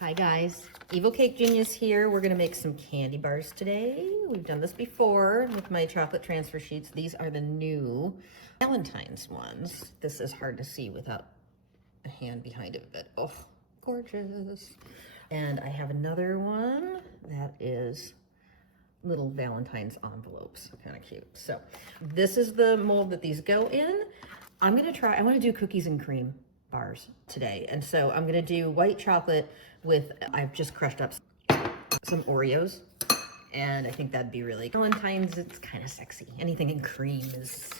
Hi guys, Evil Cake Genius here. We're gonna make some candy bars today. We've done this before with my chocolate transfer sheets. These are the new Valentine's ones. This is hard to see without a hand behind it, but oh, gorgeous. And I have another one that is little Valentine's envelopes, kind of cute. So this is the mold that these go in. I want to do cookies and cream bars today. And so I'm gonna do white chocolate with, I've just crushed up some Oreos, and I think that'd be really, Valentine's, it's kind of sexy. Anything in cream is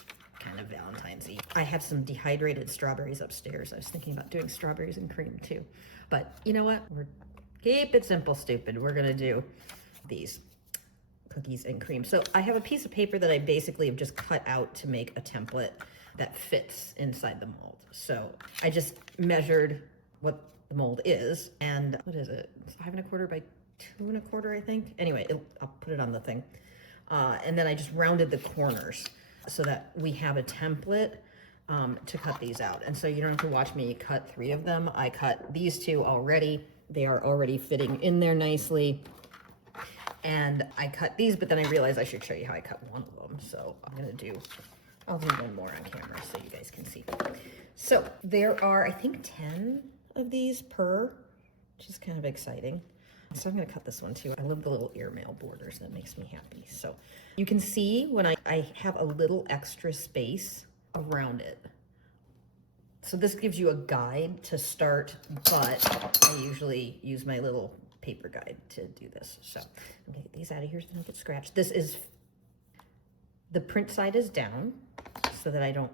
kind of Valentine's-y. I have some dehydrated strawberries upstairs. I was thinking about doing strawberries and cream too. But you know what? Keep it simple, stupid. We're gonna do these cookies and cream. So I have a piece of paper that I basically have just cut out to make a template that fits inside the mold. So I just measured what the mold is, and what is it? It's 5 1/4 by 2 1/4, I think. Anyway, I'll put it on the thing. And then I just rounded the corners so that we have a template to cut these out. And so you don't have to watch me cut 3 of them. I cut these 2 already. They are already fitting in there nicely. And I cut these, but then I realized I should show you how I cut one of them. So I'll do one more on camera so you guys can see. So there are, I think, 10 of these per, which is kind of exciting. So I'm gonna cut this one too. I love the little airmail borders, that makes me happy. So you can see when I have a little extra space around it. So this gives you a guide to start, but I usually use my little paper guide to do this. So I'm gonna get these out of here so they don't get scratched. This is, the print side is down so that I don't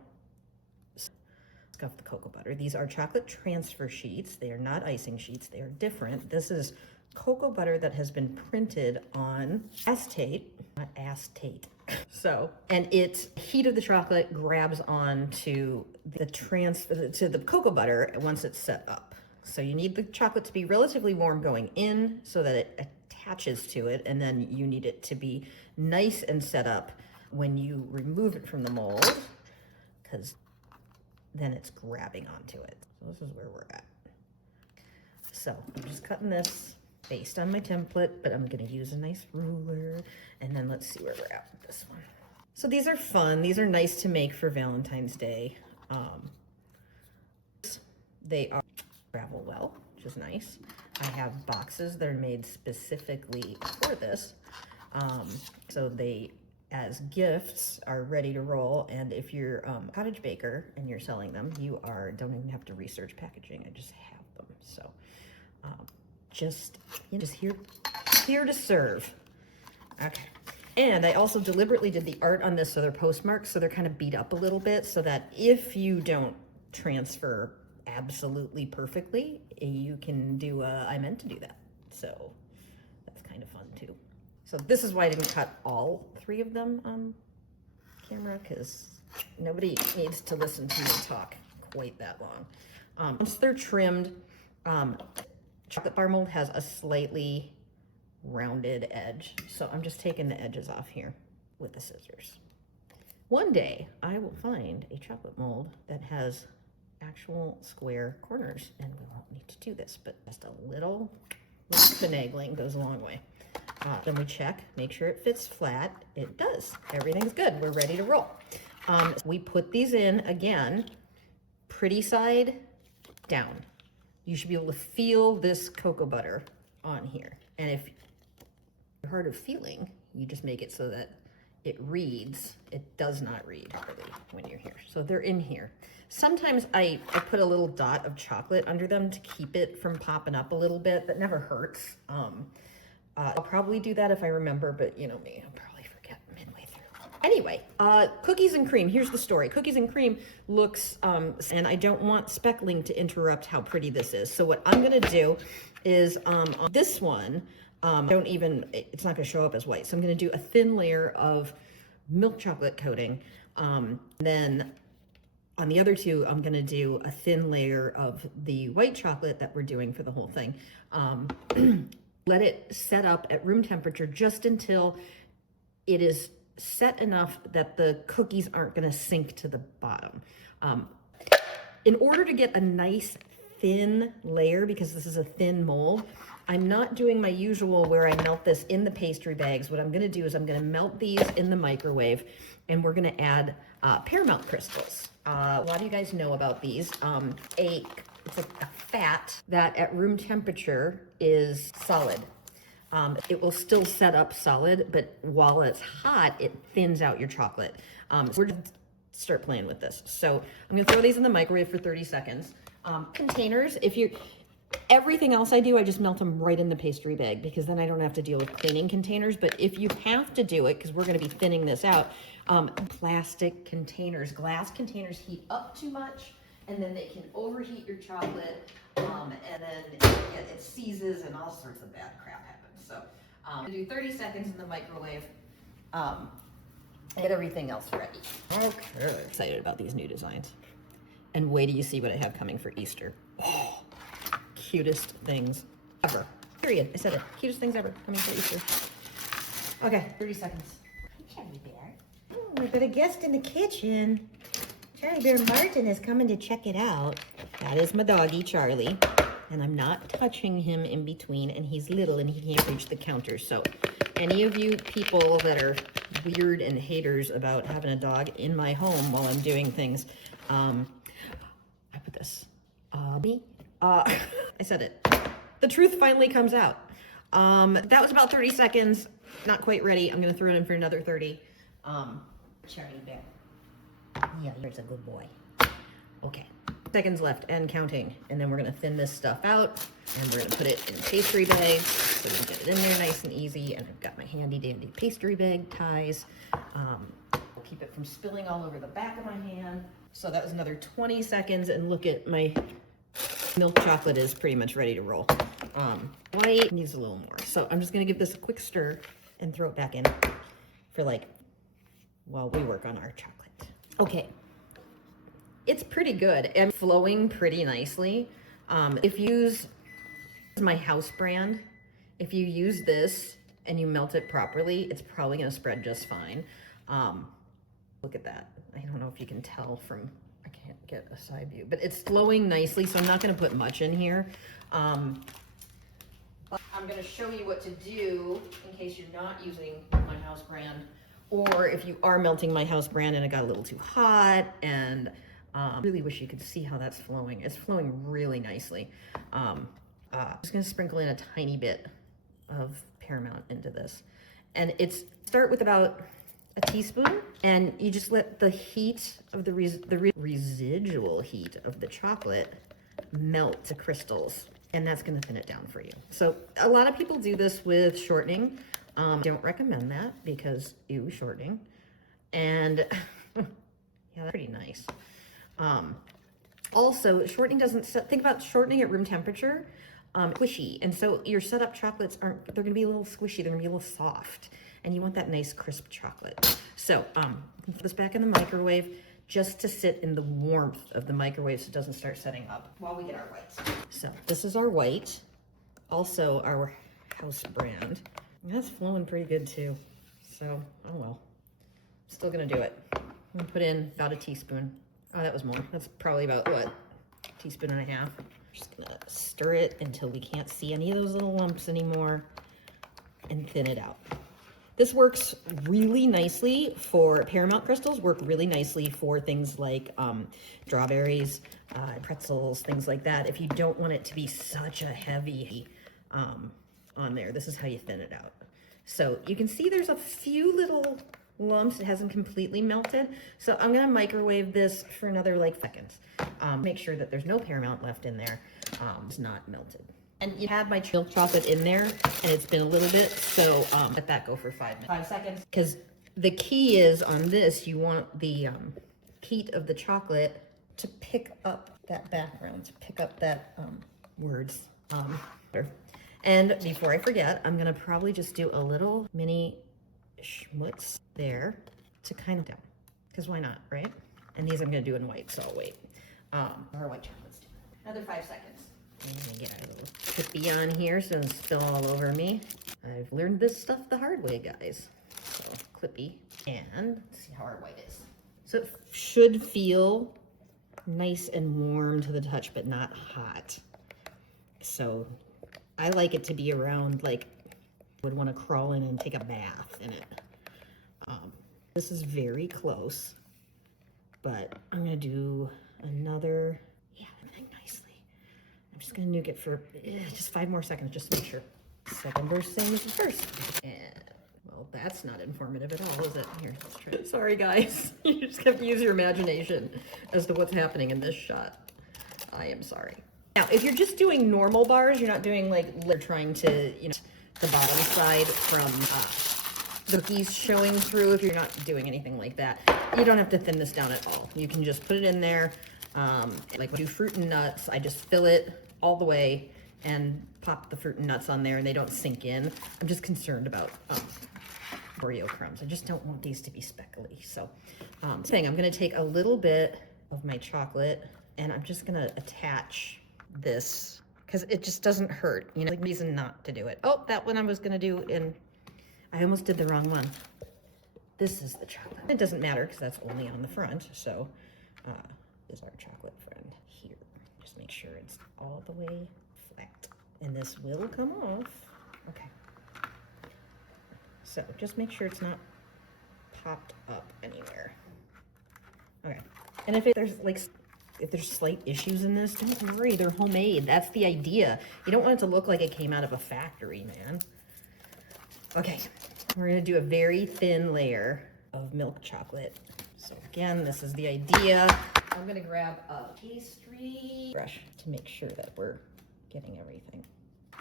scuff the cocoa butter. These are chocolate transfer sheets. They are not icing sheets. They are different. This is cocoa butter that has been printed on acetate, not acetate. So, and it's heat of the chocolate grabs on to the cocoa butter once it's set up. So you need the chocolate to be relatively warm going in so that it attaches to it, and then you need it to be nice and set up when you remove it from the mold, because then it's grabbing onto it. So this is where we're at. So I'm just cutting this based on my template, but I'm gonna use a nice ruler, and then let's see where we're at with this one. So these are fun. These are nice to make for Valentine's Day. They are travel well, which is nice. I have boxes that are made specifically for this. So they, as gifts, are ready to roll. And if you're a cottage baker and you're selling them, you don't even have to research packaging. I just have them. So just here to serve. Okay. And I also deliberately did the art on this so they're postmarked, so they're kind of beat up a little bit, so that if you don't transfer absolutely perfectly, you can do I meant to do that. So that's kind of fun too. So this is why I didn't cut all 3 of them on camera, because nobody needs to listen to me talk quite that long. Once they're trimmed, chocolate bar mold has a slightly rounded edge. So I'm just taking the edges off here with the scissors. One day I will find a chocolate mold that has actual square corners, and we won't need to do this, but just a little finagling goes a long way. Then we check, make sure it fits flat. It does. Everything's good. We're ready to roll. We put these in again, pretty side down. You should be able to feel this cocoa butter on here. And if you're hard of feeling, you just make it so that it reads. It does not read hardly when you're here. So they're in here. Sometimes I put a little dot of chocolate under them to keep it from popping up a little bit. That never hurts. I'll probably do that if I remember, but you know me, I'll probably forget midway through. Anyway, cookies and cream. Here's the story. Cookies and cream looks, and I don't want speckling to interrupt how pretty this is. So what I'm gonna do is on this one, it's not gonna show up as white. So I'm gonna do a thin layer of milk chocolate coating. Then on the other 2, I'm gonna do a thin layer of the white chocolate that we're doing for the whole thing. Let it set up at room temperature just until it is set enough that the cookies aren't gonna sink to the bottom. In order to get a nice thin layer because this is a thin mold. I'm not doing my usual where I melt this in the pastry bags. What I'm gonna do is I'm gonna melt these in the microwave, and we're gonna add paramount crystals. A lot of you guys know about these. It's like a fat that at room temperature is solid. It will still set up solid, but while it's hot, it thins out your chocolate. So we're gonna start playing with this. So I'm gonna throw these in the microwave for 30 seconds. Containers, everything else I do, I just melt them right in the pastry bag because then I don't have to deal with cleaning containers. But if you have to do it, because we're gonna be thinning this out, plastic containers, glass containers heat up too much, and then they can overheat your chocolate, and then it seizes and all sorts of bad crap happens. So do 30 seconds in the microwave, get everything else ready. Okay, excited about these new designs. And wait till you see what I have coming for Easter. Oh, cutest things ever. Period. I said it. Cutest things ever coming for Easter. Okay, 30 seconds. Hi, Charlie Bear. We've got a guest in the kitchen. Charlie Bear Martin is coming to check it out. That is my doggy, Charlie. And I'm not touching him in between, and he's little and he can't reach the counter. So any of you people that are weird and haters about having a dog in my home while I'm doing things, I put this. I said it. The truth finally comes out. That was about 30 seconds. Not quite ready. I'm going to throw it in for another 30. Charlie Bear. Yeah, you're a good boy. Okay. Seconds left and counting. And then we're going to thin this stuff out. And we're going to put it in pastry bags so we can get it in there nice and easy. And I've got my handy dandy pastry bag ties. We'll keep it from spilling all over the back of my hand. So that was another 20 seconds. And look at my milk chocolate is pretty much ready to roll. White needs a little more. So I'm just going to give this a quick stir and throw it back in for while we work on our chocolate. Okay. It's pretty good and flowing pretty nicely. If you use my house brand, if you use this and you melt it properly, it's probably going to spread just fine. Look at that. I don't know if you can tell from, I can't get a side view, but it's flowing nicely, so I'm not going to put much in here. But I'm going to show you what to do in case you're not using my house brand, or if you are melting my house brand and it got a little too hot, and really wish you could see how that's flowing. It's flowing really nicely. I'm just going to sprinkle in a tiny bit of Paramount into this, and start with about a teaspoon, and you just let the heat of the residual heat of the chocolate melt the crystals, and that's going to thin it down for you. So a lot of people do this with shortening. Don't recommend that because shortening, and yeah, that's pretty nice. Also, shortening think about shortening at room temperature, squishy, and so your setup chocolates they're going to be a little squishy, they're going to be a little soft, and you want that nice crisp chocolate. So put this back in the microwave just to sit in the warmth of the microwave so it doesn't start setting up while we get our whites. So this is our white, also our house brand. And that's flowing pretty good too. So, oh well, still gonna do it. I'm gonna put in about a teaspoon. Oh, that was more. That's probably about what? A teaspoon and a half. Just gonna stir it until we can't see any of those little lumps anymore and thin it out. This works really nicely for Paramount crystals, work really nicely for things like strawberries, pretzels, things like that. If you don't want it to be such a heavy on there, this is how you thin it out. So you can see there's a few little lumps. It hasn't completely melted. So I'm gonna microwave this for another seconds. Make sure that there's no Paramount left in there. It's not melted. And you had my milk chocolate in there, and it's been a little bit, so let that go for 5 seconds. Because the key is on this, you want the heat of the chocolate to pick up that background, to pick up that words. And before I forget, I'm gonna probably just do a little mini schmutz there to kind of down, because why not, right? And these I'm gonna do in white, so I'll wait. Our white chocolate's done. Another 5 seconds. I'm gonna get a little tippy on here so it doesn't spill all over me. I've learned this stuff the hard way, guys. So clippy, and let's see how our white is. So it should feel nice and warm to the touch, but not hot. So I like it to be around, like, would want to crawl in and take a bath in it. This is very close, but I'm gonna do another, yeah, nicely. I'm just gonna nuke it for just 5 more seconds, just to make sure. Second burst, same as the first. And, well, that's not informative at all, is it? Here, let's try it. Sorry, guys. You just have to use your imagination as to what's happening in this shot. I am sorry. Now, if you're just doing normal bars, you're not doing, like, you're trying to, you know, the bottom side from the cookies showing through. If you're not doing anything like that, you don't have to thin this down at all. You can just put it in there. Like when I do fruit and nuts, I just fill it all the way and pop the fruit and nuts on there, and they don't sink in. I'm just concerned about Oreo crumbs. I just don't want these to be speckly. So I'm gonna take a little bit of my chocolate, and I'm just gonna attach this because it just doesn't hurt. You know, like reason not to do it. Oh, that one I was gonna do in, I almost did the wrong one. This is the chocolate. It doesn't matter because that's only on the front. So is our chocolate friend here. Just make sure it's all the way flat. And this will come off. Okay. So just make sure it's not popped up anywhere. Okay. And if there's slight issues in this, don't worry, they're homemade. That's the idea. You don't want it to look like it came out of a factory, man. Okay, we're gonna do a very thin layer of milk chocolate. So again, this is the idea. I'm gonna grab a pastry brush to make sure that we're getting everything.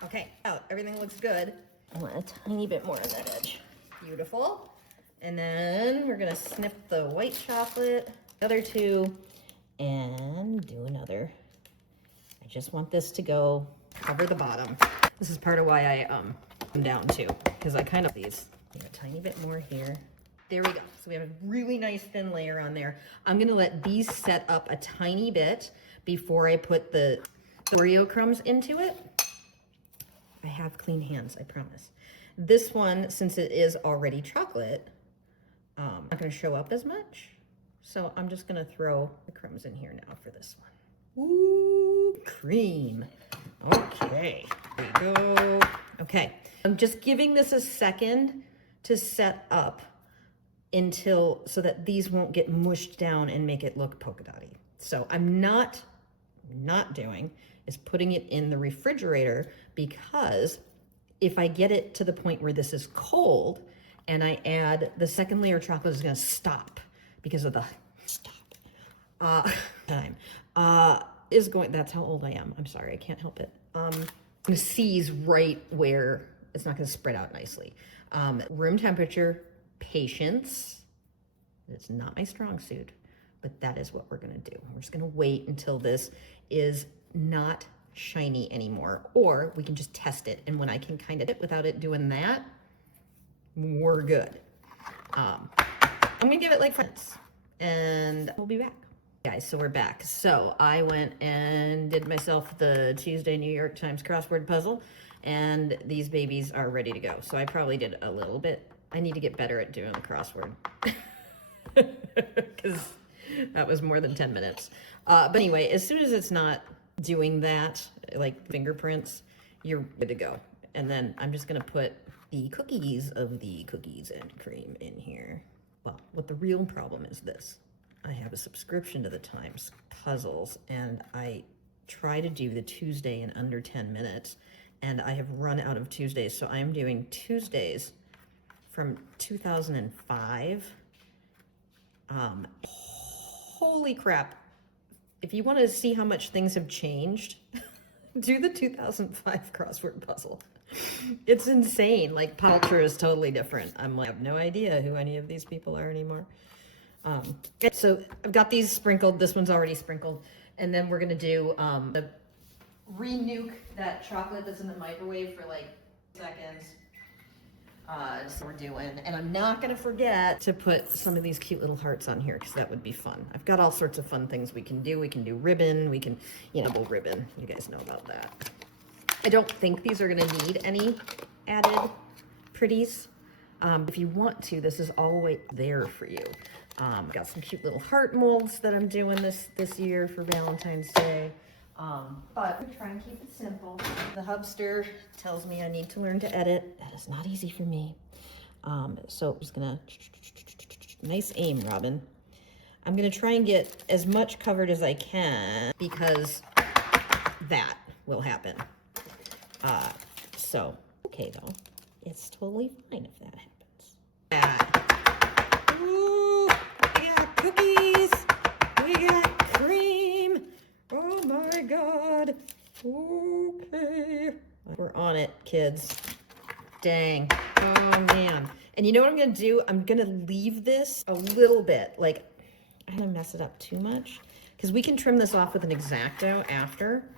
Okay, everything looks good. I want a tiny bit more on that edge. Beautiful. And then we're gonna snip the white chocolate, the other two, and do another. I just want this to go cover the bottom. This is part of why I come down too, because I kind of these. A tiny bit more here. There we go. So we have a really nice thin layer on there. I'm gonna let these set up a tiny bit before I put the Oreo crumbs into it. I have clean hands, I promise. This one, since it is already chocolate, not gonna show up as much. So I'm just gonna throw the crumbs in here now for this one. Ooh, cream. Okay, there we go. Okay, I'm just giving this a second to set up so that these won't get mushed down and make it look polka dotty. So I'm not doing is putting it in the refrigerator, because if I get it to the point where this is cold and I add the second layer of chocolate, is gonna stop because of the time. That's how old I am. I'm sorry, I can't help it. I'm gonna seize right where it's not gonna spread out nicely. Room temperature, patience. It's not my strong suit, but that is what we're gonna do. We're just gonna wait until this is not shiny anymore, or we can just test it. And when I can kind of it without it doing that, we're good. I'm gonna give it like 5 minutes and we'll be back. Guys, so we're back. So I went and did myself the Tuesday New York Times crossword puzzle, and these babies are ready to go. So I probably did a little bit. I need to get better at doing the crossword because that was more than 10 minutes. But anyway, as soon as it's not doing that, like fingerprints, you're good to go. And then I'm just gonna put the cookies of the cookies and cream in here. Well, what the real problem is this. I have a subscription to the Times puzzles, and I try to do the Tuesday in under 10 minutes, and I have run out of Tuesdays. So I'm doing Tuesdays from 2005. Holy crap. If you want to see how much things have changed, do the 2005 crossword puzzle. It's insane. Like, pop culture is totally different. I have no idea who any of these people are anymore. So I've got these sprinkled. This one's already sprinkled. And then we're going to do re-nuke that chocolate that's in the microwave for like seconds. That's what we're doing. And I'm not going to forget to put some of these cute little hearts on here, because that would be fun. I've got all sorts of fun things we can do. We can do ribbon. We can, double ribbon. You guys know about that. I don't think these are going to need any added pretties. If you want to, this is all the way there for you. Got some cute little heart molds that I'm doing this year for Valentine's Day. But I'm trying to keep it simple. The hubster tells me I need to learn to edit. That is not easy for me. So I'm just gonna, nice aim, Robin. I'm gonna try and get as much covered as I can because that will happen. So, okay though, it's totally fine if that happens. Ooh, we got cookies, we got cream. Oh my God, okay. We're on it, kids. Dang, oh man. And you know what I'm gonna do? I'm gonna leave this a little bit, like, I don't mess it up too much, because we can trim this off with an X-Acto after.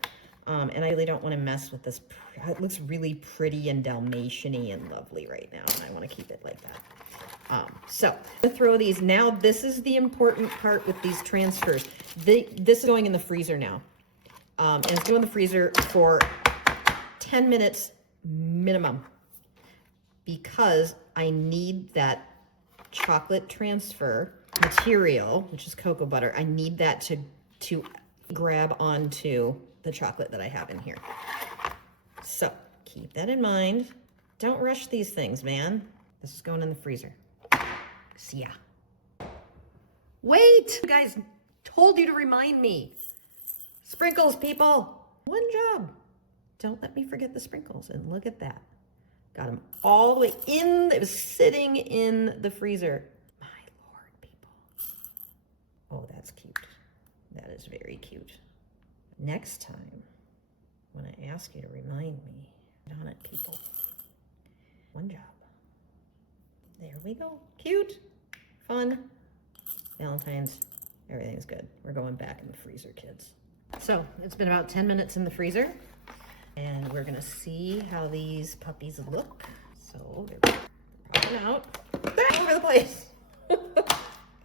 And I really don't want to mess with this. It looks really pretty and Dalmatian-y and lovely right now, and I want to keep it like that. So I'm gonna throw these. Now this is the important part with these transfers. This is going in the freezer now. And it's going in the freezer for 10 minutes minimum, because I need that chocolate transfer material, which is cocoa butter. I need that to grab onto the chocolate that I have in here. So keep that in mind. Don't rush these things, man. This is going in the freezer. See ya. Wait! You guys told you to remind me. Sprinkles, people. One job. Don't let me forget the sprinkles. And look at that. Got them all the way in. It was sitting in the freezer. My Lord, people. Oh, that's cute. That is very cute. Next time, when I ask you to remind me, get on it, people. One job. There we go. Cute. Fun. Valentine's. Everything's good. We're going back in the freezer, kids. So, it's been about 10 minutes in the freezer. And we're going to see how these puppies look. So, they're popping out. All over the place.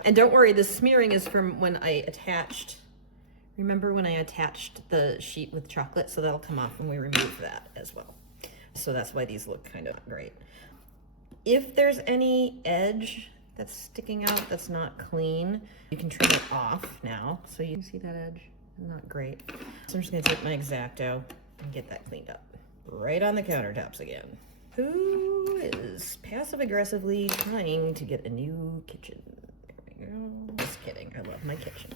And don't worry, the smearing is from when I attached... Remember when I attached the sheet with chocolate? So that'll come off when we remove that as well. So that's why these look kind of great. If there's any edge that's sticking out that's not clean, you can trim it off now. So you can see that edge? Not great. So I'm just gonna take my X-Acto and get that cleaned up. Right on the countertops again. Who is passive-aggressively trying to get a new kitchen? There we go. Just kidding, I love my kitchen.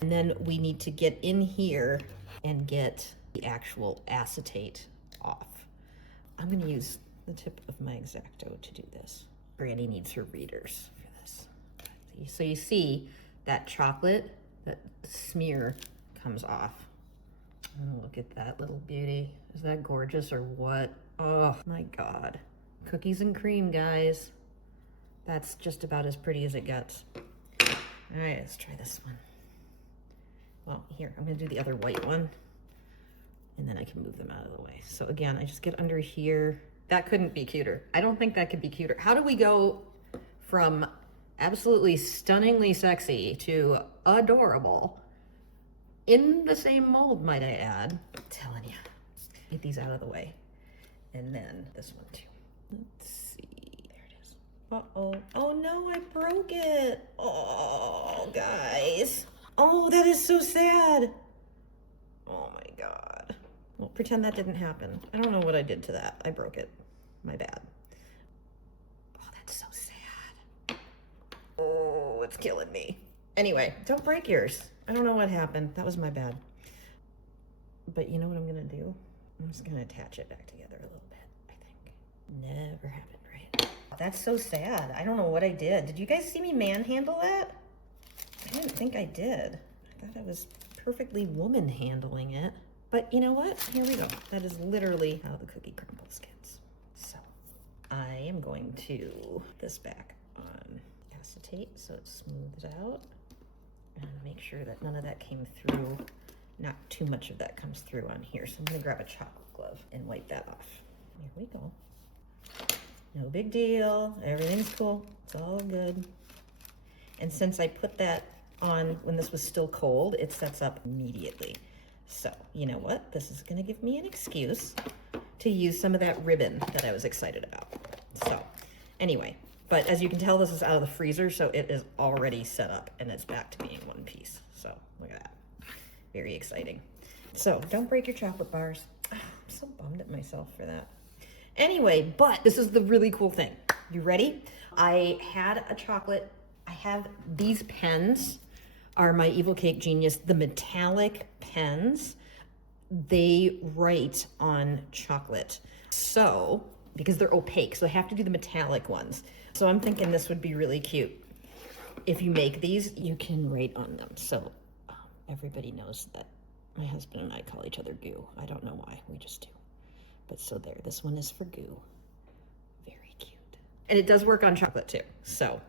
And then we need to get in here and get the actual acetate off. I'm gonna use the tip of my X-Acto to do this. Granny needs her readers for this. So you see that chocolate, that smear comes off. Oh, look at that little beauty. Is that gorgeous or what? Oh my God. Cookies and cream, guys. That's just about as pretty as it gets. All right, let's try this one. Well, here, I'm gonna do the other white one, and then I can move them out of the way. So again, I just get under here. That couldn't be cuter. I don't think that could be cuter. How do we go from absolutely stunningly sexy to adorable in the same mold, might I add? I'm telling you. Get these out of the way. And then this one too. Let's see, there it is. Uh-oh, oh no, I broke it. Oh, guys. Oh, that is so sad. Oh my God. Well, pretend that didn't happen. I don't know what I did to that. I broke it. My bad. Oh, that's so sad. Oh, it's killing me. Anyway, don't break yours. I don't know what happened. That was my bad. But you know what I'm gonna do? I'm just gonna attach it back together a little bit, I think. Never happened, right? That's so sad. I don't know what I did. Did you guys see me manhandle that? I didn't think I did. I thought I was perfectly woman handling it. But you know what? Here we go. That is literally how the cookie crumbles, kids. So I am going to put this back on acetate so it smooths out. And make sure that none of that came through. Not too much of that comes through on here. So I'm gonna grab a chocolate glove and wipe that off. Here we go. No big deal. Everything's cool. It's all good. And since I put that on when this was still cold, it sets up immediately. So, you know what? This is gonna give me an excuse to use some of that ribbon that I was excited about. So, anyway, But as you can tell, this is out of the freezer, so it is already set up and it's back to being one piece. So look at that. Very exciting. So don't break your chocolate bars. Oh, I'm so bummed at myself for that. Anyway, but this is the really cool thing. You ready? I had a chocolate. I have these pens are my Evil Cake Genius, the metallic pens. They write on chocolate. So, because they're opaque, so I have to do the metallic ones. So I'm thinking this would be really cute. If you make these, you can write on them. So everybody knows that my husband and I call each other Goo. I don't know why, we just do. But so there, this one is for Goo. Very cute. And it does work on chocolate too. So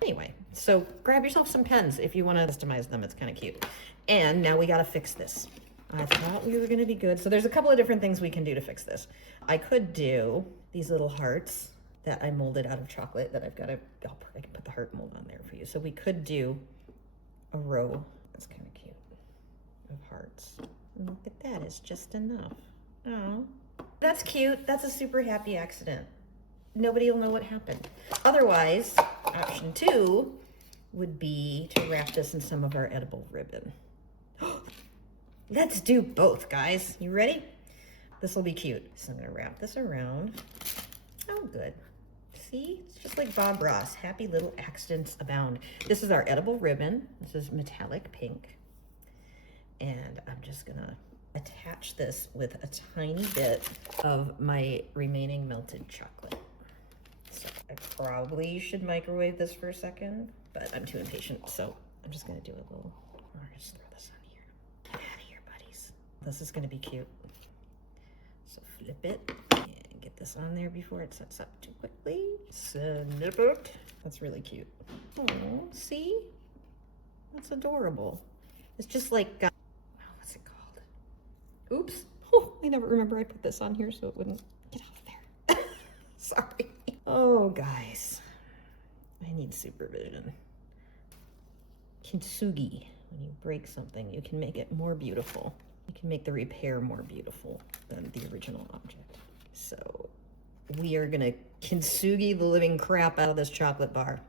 anyway, so grab yourself some pens if you want to customize them. It's kind of cute. And now we got to fix this. I thought we were going to be good. So there's a couple of different things we can do to fix this. I could do these little hearts that I molded out of chocolate that I've got to, I can put the heart mold on there for you. So we could do a row. That's kind of cute of hearts. And look at that, it's just enough. Oh, that's cute. That's a super happy accident. Nobody will know what happened. Otherwise, option 2 would be to wrap this in some of our edible ribbon. Let's do both, guys. You ready? This will be cute. So I'm gonna wrap this around. Oh, good. See, it's just like Bob Ross. Happy little accidents abound. This is our edible ribbon. This is metallic pink. And I'm just gonna attach this with a tiny bit of my remaining melted chocolate. So I probably should microwave this for a second, but I'm too impatient. So I'm just gonna do a little, or just throw this on here. Get out of here, buddies. This is gonna be cute. So flip it and get this on there before it sets up too quickly. Snip it. That's really cute. Oh, see? That's adorable. It's just like, what's it called? Oops. Oh, I never remember I put this on here so it wouldn't get out of there. Sorry. Oh, guys. I need supervision. Kintsugi. When you break something, you can make it more beautiful. You can make the repair more beautiful than the original object. So we are gonna kintsugi the living crap out of this chocolate bar.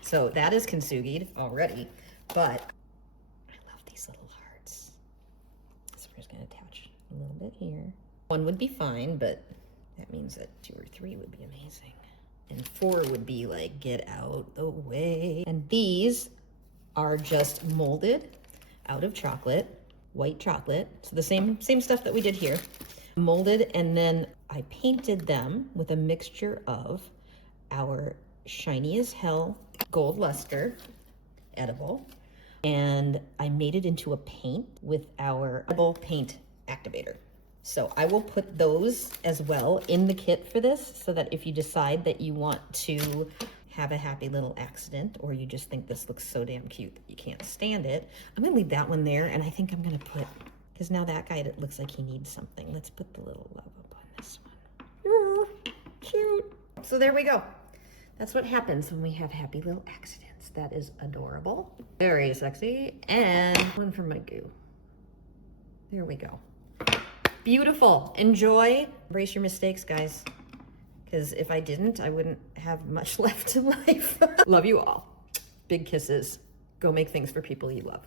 So that is kintsugied already, but I love these little hearts. So we're just gonna attach a little bit here. 1 would be fine, but that means that 2 or 3 would be amazing. And 4 would be like, get out the way. And these are just molded out of chocolate, white chocolate. So the same stuff that we did here. Molded, and then I painted them with a mixture of our shiny as hell gold luster, edible, and I made it into a paint with our edible paint activator. So I will put those as well in the kit for this, so that if you decide that you want to have a happy little accident, or you just think this looks so damn cute that you can't stand it, I'm gonna leave that one there, and I think I'm gonna put, because now that guy, it looks like he needs something. Let's put the little love up on this one. Oh, cute. So there we go. That's what happens when we have happy little accidents. That is adorable. Very sexy. And one for my Goo. There we go. Beautiful. Enjoy. Embrace your mistakes, guys. Because if I didn't, I wouldn't have much left in life. Love you all. Big kisses. Go make things for people you love.